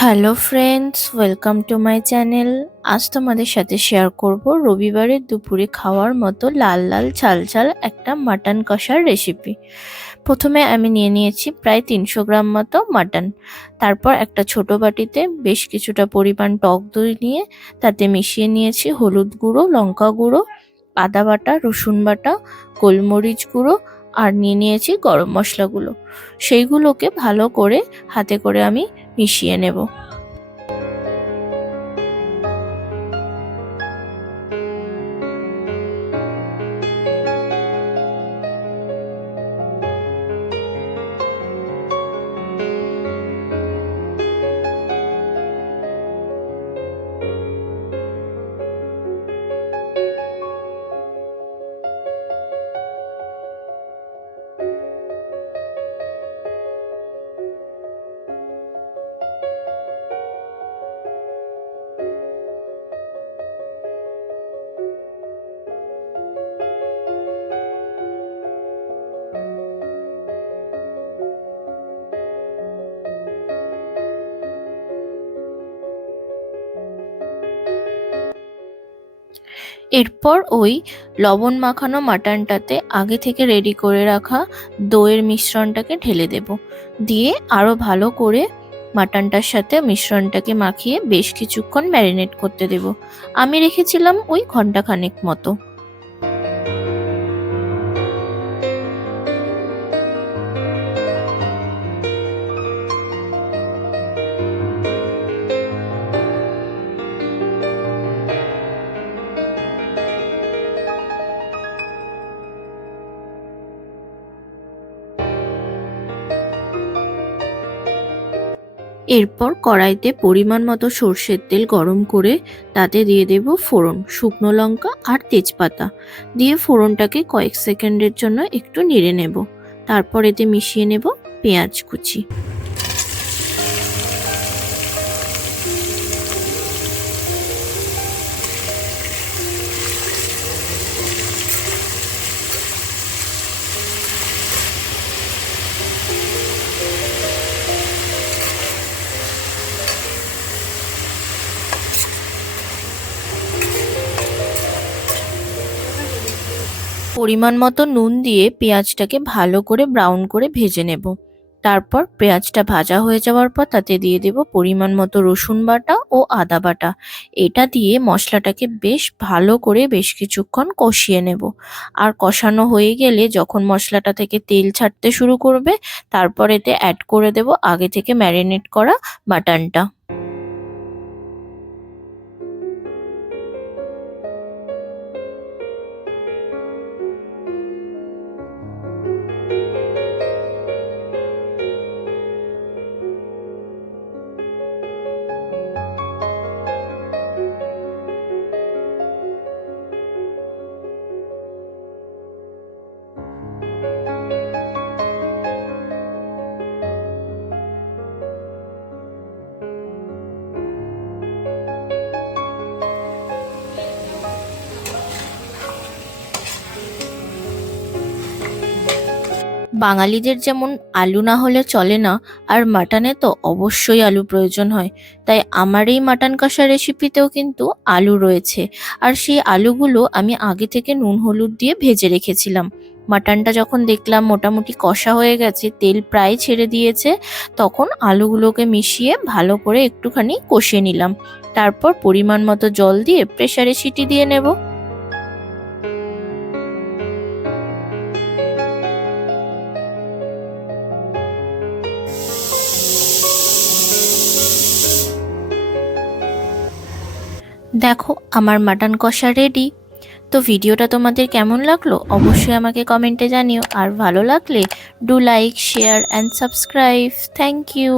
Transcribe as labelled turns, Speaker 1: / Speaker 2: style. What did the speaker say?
Speaker 1: Hello friends welcome to my channel আজ তোমাদের সাথে শেয়ার করব রবিবারের দুপুরে খাওয়ার মতো লাল লাল ঝাল ঝাল একটা মাটন কষার রেসিপি প্রথমে আমি নিয়ে নিয়েছি প্রায় তিনশো গ্রাম মতো মাটন তারপর একটা ছোট বাটিতে বেশ কিছুটা পরিমাণ টক দই নিয়ে তাতে মিশিয়ে নিয়েছি হলুদ গুঁড়ো, লঙ্কা গুঁড়ো, আদা বাটা, রসুন বাটা, গোলমরিচ গুঁড়ো আর নিয়ে নিয়েছি গরম মশলাগুলো। সেইগুলোকে ভালো করে হাতে করে আমি মিশিয়ে নেব। এরপর ওই লবণ মাখানো মাটনটাতে আগে থেকে রেডি করে রাখা দইয়ের মিশ্রণটাকে ঢেলে দেব। দিয়ে আরও ভালো করে মাটনটার সাথে মিশ্রণটাকে মাখিয়ে বেশ কিছুক্ষণ ম্যারিনেট করতে দেব। আমি রেখেছিলাম ওই ঘন্টাখানেক মতো। এরপর কড়াইতে পরিমাণ মতো সর্ষের তেল গরম করে তাতে দিয়ে দেব ফোড়ন, শুকনো লঙ্কা আর তেজপাতা। দিয়ে ফোড়নটাকে কয়েক সেকেন্ডের জন্য একটু নেড়ে নেব। তারপর এতে মিশিয়ে নেব পেঁয়াজ কুচি। পরিমাণ মতো নুন দিয়ে পেঁয়াজটাকে ভালো করে ব্রাউন করে ভেজে নেব। তারপর পেঁয়াজটা ভাজা হয়ে যাওয়ার পর তাতে দিয়ে দেব পরিমাণ মতো রসুন বাটা ও আদা বাটা। এটা দিয়ে মশলাটাকে বেশ ভালো করে বেশ কিছুক্ষণ কষিয়ে নেব। আর কষানো হয়ে গেলে যখন মশলাটা থেকে তেল ছাড়তে শুরু করবে, তারপর এতে অ্যাড করে দেব আগে থেকে ম্যারিনেট করা মাটনটা বাঙালিদের যেমন আলু না হলে চলে না, আর মাটনে তো অবশ্যই আলু প্রয়োজন হয়। তাই আমার এই মাটন কষা রেসিপিতেও কিন্তু আলু রয়েছে। আর সেই আলুগুলো আমি আগে থেকে নুন, হলুদ দিয়ে ভেজে রেখেছিলাম। মাটনটা যখন দেখলাম মোটামুটি কষা হয়ে গেছে, তেল প্রায় ছেড়ে দিয়েছে, তখন আলুগুলোকে মিশিয়ে ভালো করে একটুখানি কষিয়ে নিলাম। তারপর পরিমাণ মতো জল দিয়ে প্রেসারে সিটি দিয়ে নেব। দেখো, আমার মাটন কষা রেডি তো ভিডিওটা তোমাদের কেমন লাগল? অবশ্যই আমাকে কমেন্টে জানিও। আর ভালো লাগলে do like share and subscribe thank you